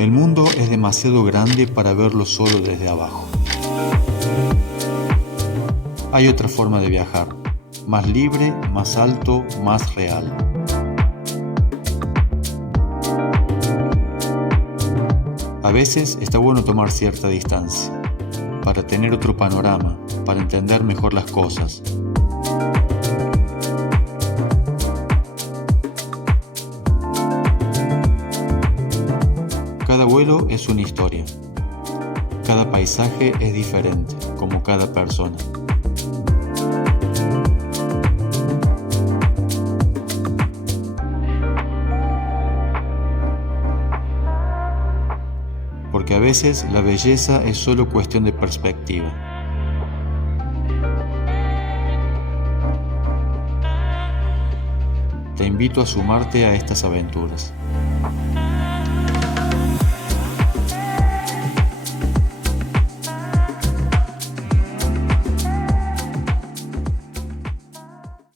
El mundo es demasiado grande para verlo solo desde abajo. Hay otra forma de viajar, más libre, más alto, más real. A veces está bueno tomar cierta distancia, para tener otro panorama, para entender mejor las cosas. Cada vuelo es una historia. Cada paisaje es diferente, como cada persona. Porque a veces la belleza es solo cuestión de perspectiva. Te invito a sumarte a estas aventuras.